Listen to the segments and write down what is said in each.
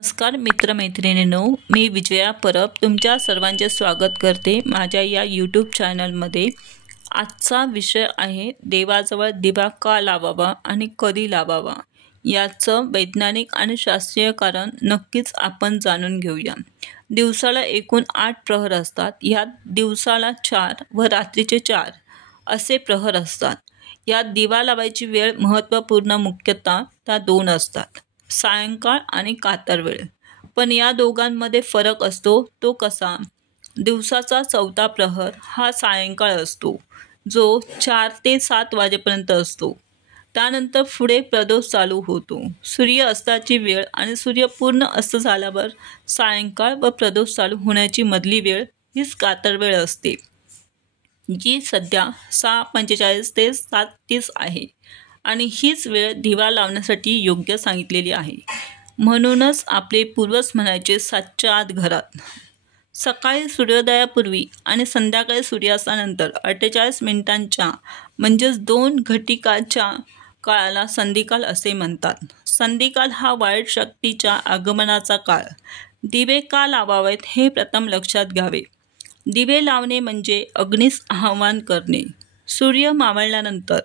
नमस्कार मित्रमैत्रिणींनो, मी विजया परब तुमच्या सर्वांचे स्वागत करते माझ्या या यूट्यूब चॅनलमध्ये। आजचा विषय आहे देवाजवळ दिवा का लावावा आणि कधी लावावा याचं वैज्ञानिक आणि शास्त्रीय कारण नक्कीच आपण जाणून घेऊया। दिवसाला एकूण 8 प्रहर असतात। यात दिवसाला 4 व रात्रीचे 4 असे प्रहर असतात। यात दिवा लावायची वेळ महत्त्वपूर्ण मुख्यतः त्या 2 असतात, सायंकाळ आणि कातर वेळ। पण या दोघांमध्ये फरक असतो तो कसा? दिवसाचा 4था प्रहर हा सायंकाळ असतो, जो 4 ते 7 वाजेपर्यंत असतो। त्यानंतर पुढे प्रदोष चालू होतो। सूर्य अस्ताची वेळ आणि सूर्य पूर्ण अस्त झाल्यावर सायंकाळ व प्रदोष चालू होण्याची मधली वेळ हीच कातर वेळ असते, जी सध्या 6:45 ते 7:30 आहे आणि हीच वेळ दिवा लावण्यासाठी योग्य सांगितलेली आहे। म्हणूनच आपले पूर्वज म्हणायचे 7च्या आत घरात। सकाळी सूर्योदयापूर्वी आणि संध्याकाळी सूर्यास्तानंतर 48 मिनिटांच्या म्हणजेच 2 घटिकाच्या काळाला संधिकाल असे म्हणतात। संधिकाल हा वाईट शक्तीच्या आगमनाचा काळ। दिवे का लावावेत हे प्रथम लक्षात घ्यावे। दिवे लावणे म्हणजे अग्नीस आवाहन करणे। सूर्य मावळल्यानंतर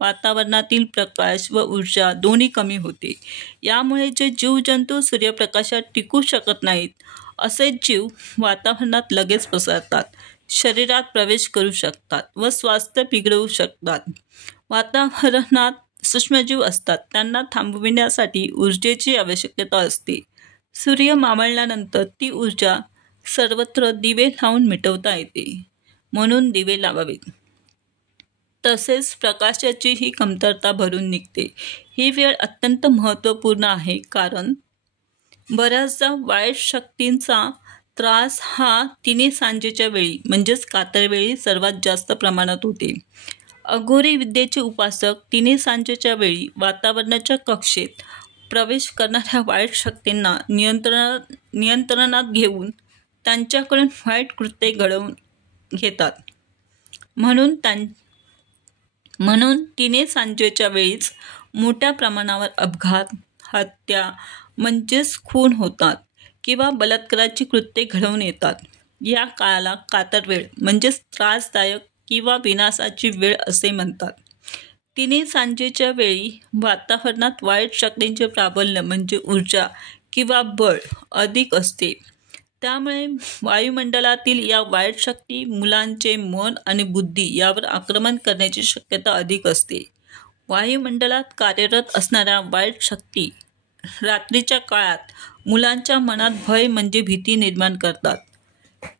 वातावरणातील प्रकाश व ऊर्जा दोन्ही कमी होते। यामुळे जे जीवजंतू सूर्यप्रकाशात टिकू शकत नाहीत असे जीव वातावरणात लगेच पसरतात, शरीरात प्रवेश करू शकतात व स्वास्थ्य बिघडवू शकतात। वातावरणात सूक्ष्मजीव असतात, त्यांना थांबविण्यासाठी ऊर्जेची आवश्यकता असते। सूर्य मावळल्यानंतर ती ऊर्जा सर्वत्र दिवे लावून मिटवता येते, म्हणून दिवे लावावेत। तसेच प्रकाशाचीही कमतरता भरून निघते। ही वेळ अत्यंत महत्त्वपूर्ण आहे, कारण बऱ्याचदा वाईट शक्तींचा त्रास हा तिन्ही सांजेच्या वेळी म्हणजेच कातर वेळी सर्वात जास्त प्रमाणात होते। अघोरी विद्येचे उपासक तिन्ही सांजेच्या वेळी वातावरणाच्या कक्षेत प्रवेश करणाऱ्या वाईट शक्तींना नियंत्रणात घेऊन त्यांच्याकडून वाईट कृत्ये घडवून घेतात। म्हणून तिन्ही सांजेच्या वेळीच मोठ्या प्रमाणावर अपघात, हत्या म्हणजेच खून होतात किंवा बलात्काराची कृत्ये घडवून येतात। या काळाला कातर वेळ म्हणजेच त्रासदायक किंवा विनाशाची वेळ असे म्हणतात। तिन्ही सांजेच्या वेळी वातावरणात वाईट शक्तींचे प्राबल्य म्हणजे ऊर्जा किंवा बळ अधिक असते। त्यामुळे वायुमंडलातील या वाईट शक्ती मुलांचे मन आणि बुद्धी यावर आक्रमण करण्याची शक्यता अधिक असते। वायुमंडलात कार्यरत असणाऱ्या वाईट शक्ती रात्रीच्या काळात मुलांच्या मनात भय म्हणजे भीती निर्माण करतात।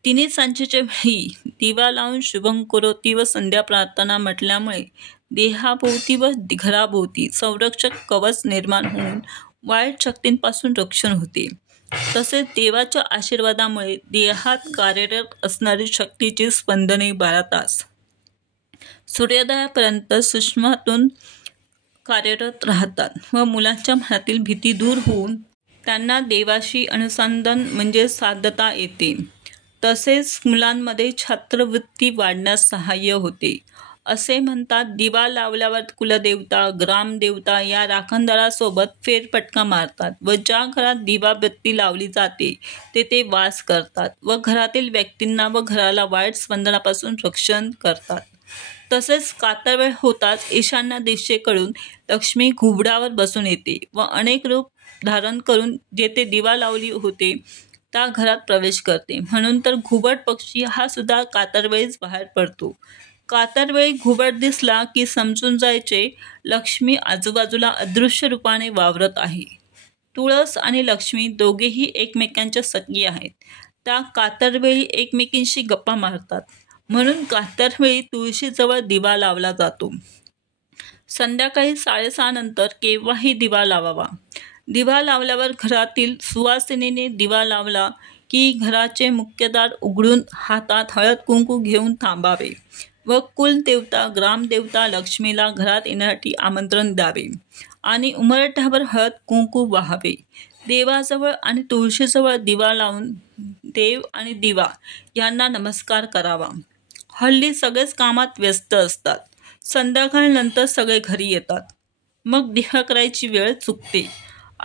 तिन्ही सांजेच्या वेळी दिवा लावून शुभं करोती व संध्या प्रार्थना म्हटल्यामुळे देहाभोवती व घराभोवती संरक्षक कवच निर्माण होऊन वाईट शक्तींपासून रक्षण होते। तसेच देवाच्या आशीर्वादामुळे देहात कार्यरत असणारी शक्तीची स्पंदने 12 तास सूर्योदयापर्यंत सूक्ष्मातून कार्यरत राहतात व मुलांच्या मनातील भीती दूर होऊन त्यांना देवाशी अनुसंधान म्हणजे साधता येते। तसेच मुलांमध्ये छात्रवृत्ती वाढण्यास सहाय्य होते। असे म्हणतात, दिवा लावल्यावर कुलदेवता, ग्रामदेवता या राखणदारासोबत फेरफटका मारतात व ज्या घरात दिवाबत्ती लावली जाते तेथे वास करतात व घरातील व्यक्तींना व घराला वाईट स्पंदनापासून रक्षण करतात। तसेच कातर वेळ होताच ईशान्य दिशेकडून लक्ष्मी घुबडावर बसून येते व अनेक रूप धारण करून जेथे दिवा लावली होते त्या घरात प्रवेश करते। म्हणून तर घुबड पक्षी हा सुद्धा कातर वेळीच बाहेर पडतो। कातर वेळी घुबड दिसला की समजून जायचे लक्ष्मी आजूबाजूला अदृश्य रूपाने वावरत आहे। तुळस आणि लक्ष्मी दोघेही एकमेकांच्या सखी आहेत। त्या कातर वेळी एकमेकींशी गप्पा मारतात, म्हणून कातर वेळी तुळशीजवळ दिवा लावला जातो। संध्याकाळी 6:30 नंतर केव्हाही दिवा लावावा। दिवा लावल्यावर घरातील सुवासिनीने दिवा लावला की घराचे मुख्य दार उघडून हातात हळद कुंकू घेऊन थांबावे व कुलदेवता, ग्रामदेवता, लक्ष्मीला घरात येण्यासाठी आमंत्रण द्यावे आणि उंबरठ्यावर हळद कुंकू वाहावे। देवाजवळ आणि तुळशीजवळ दिवा लावून देव आणि दिवा यांना नमस्कार करावा। हल्ली सगळेच कामात व्यस्त असतात। संध्याकाळनंतर सगळे घरी येतात, मग दिवा करायची वेळ चुकते।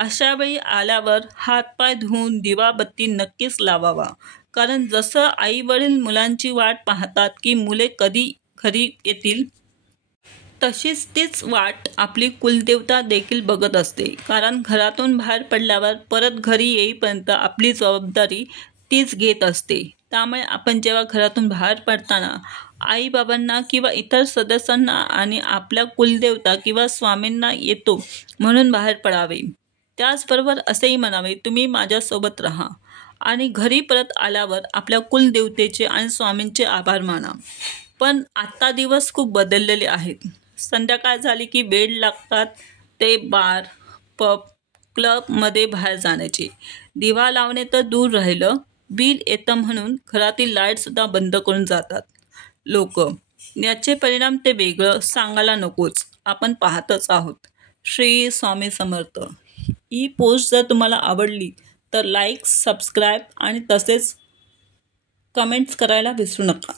अशा वेळी आल्यावर हातपाय धुवून दिवाबत्ती नक्कीच लावावा. कारण जसं आई वडील मुलांची वाट पाहतात की मुले कधी घरी येतील, तशीच तीच वाट आपली कुलदेवता देखील बघत असते. कारण घरातून बाहेर पडल्यावर परत घरी येईपर्यंत आपली जबाबदारी तीच घेत असते. त्यामुळे आपण जेव्हा घरातून बाहेर पडताना आईबाबांना किंवा इतर सदस्यांना आणि आपल्या कुलदेवता किंवा स्वामींना येतो म्हणून बाहेर पडावे. त्याचबरोबर असेही म्हणावे, तुम्ही माझ्यासोबत राहा. आणि घरी परत आल्यावर आपल्या कुलदेवतेचे आणि स्वामींचे आभार माना. पण आता दिवस खूप बदललेले आहेत. संध्याकाळ झाली की वेळ लागतात ते बार, पब, क्लबमध्ये बाहेर जाण्याचे. दिवा लावणे तर दूर राहिलं, बिल येतं म्हणून घरातील लाईटसुद्धा बंद करून जातात लोक. याचे परिणाम ते वेगळं सांगायला नकोच, आपण पाहतच आहोत. श्री स्वामी समर्थ. ही पोस्ट जर तुम्हाला आवडली तर लाईक, सबस्क्राईब आणि तसेच कमेंट्स करायला विसरू नका.